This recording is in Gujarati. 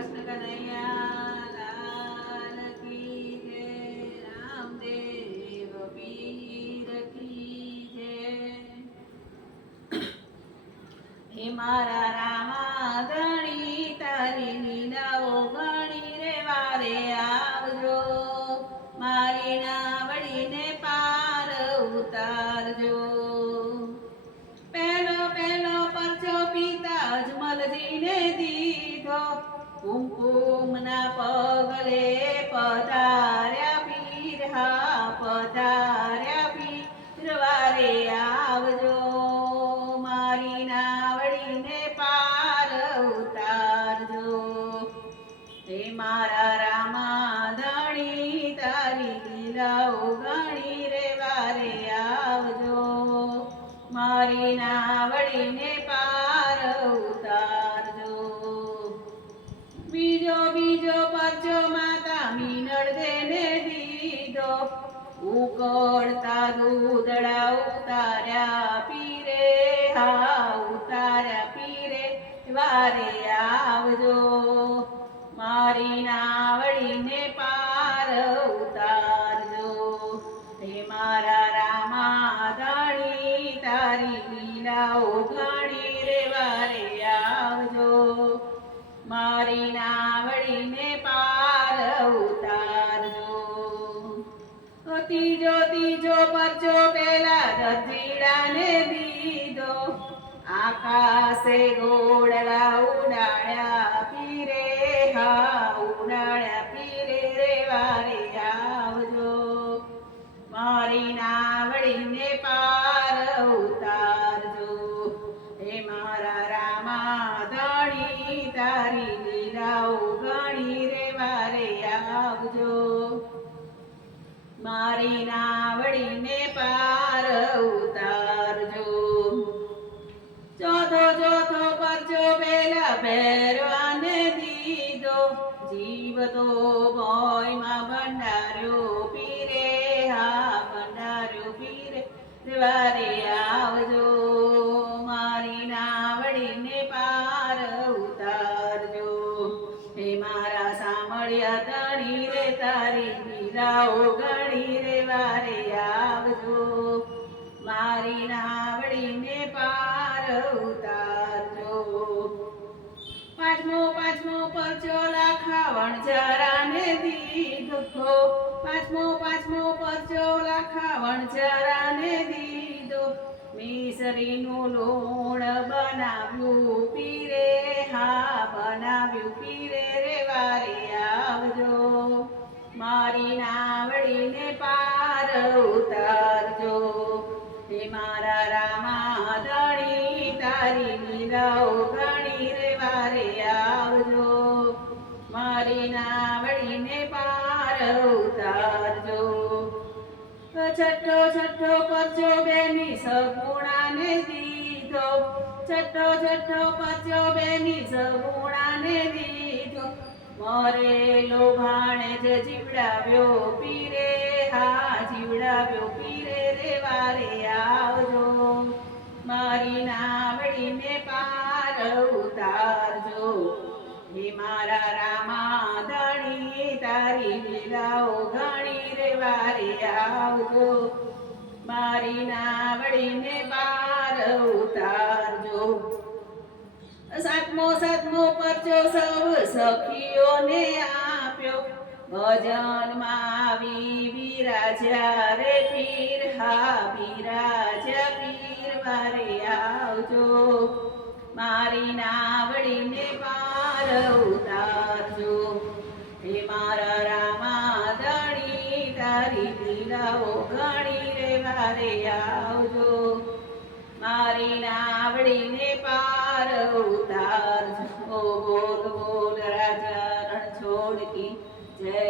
કૃષ્ણ કનૈયા લાલ કી જય, રામદેવ પીર કી જય। હે મારા રામા ધણી તારી લીલાઓ ઘણી રે વારે આવજો, મારી નાવડીને પાર ઉતારજો। પહેલો પહેલો પરચો પિતા અજમલજીને દીધો, કુમકુમના પગલે પધાર્યા પીર, હા પધાર્યા પીર વારે આવજો, મારી નાવડીને પાર ઉતારજો। હે મારા રામા ધણી તારી લીલાઓ ઘણી રે વારે આવજો, મારી નાવડીને પાર ઉતારજો। બીજો બીજો પરચો માતા મીનળ દેને દીધો, ઉકળતા દૂધડા ઉતાર્યા પીરે, હા ઉતાર્યા પીરે વારે આવજો, મારી નાવડીને પાર ઉતારજો। હે મારા રામા ધણી તારી લીલાઓ ઘણી રે વારે આવજો, મારી નાવડીને પાર ઉતારજો। ત્રીજો ત્રીજો પરચો પેલા દધીડાને દીધો, આકાશે ગોળલા ઉડાડ્યા પીરે, હા ઉડાડ્યા પીરે રે વારે આવજો, મારી નાવડીને પાર ઉતારજો। હે મારા રામા ધણી તારી લીલાઓ ઘણી રે વારે આવજો, મારી નાવડીને પાર ઉતારજો। ચોથો ચોથો પરચો પેલા ભેરવાને દીધો, જીવતો ભોયમાં ભંડાર્યો પીરે, હા ભંડાર્યો પીરે વારે આવજો, મારી નાવડીને પાર ઉતારજો। હે મારા સાંભળ્યા ધણી રે તારી લીલાઓ ઘણી રે વારે આવજો, મારી નાવડીને પાર ઉતારજો। પાંચમો પાંચમો પરચો લાખાવણ જરાને દીધો, પાંચમો પાંચમો પરચો લાખાવણ જરાને દીધો, મિસરીનું લોણ બનાવ્યું પીરે, હા બનાવ્યું પીરે રે વારે આવજો, મારી નાવડીને પાર ઉતારજો। હે મારા રામા ધણી તારી લીલાઓ ઘણી રે વારે આવજો, મારી નાવડીને પાર ઉતારજો। છઠ્ઠો છઠ્ઠો પરચો બેની સગુણાને દીધો, છઠ્ઠો છઠ્ઠો પરચો બેની સગુણાને દીધો, મરેલો ભાણેજ જીવડાવ્યો પીરે, હા જીવડાવ્યો પીરે રે વારે આવજો, મારી નાવડીને પાર ઉતારજો। હે મારા રામા ધણી તારી લીલાઓ ઘણી રે વારે આવજો, મારી નાવડીને પાર ઉતારજો। સાતમો સાતમો પરચો સૌ સખીઓને આપ્યો, ભજનમાં આવી બિરાજ્યા રે પીર, હા બિરાજ્યા પીર વારે આવજો, મારી નાવડીને પાર ઉતારજો। હે મારા રામા ધણી તારી લીલાઓ ઘણી રે વારે આવજો, મારી નાવડીને પાર ઉતારજો। બોલ બોલ રાજા રણછોડ કી જય।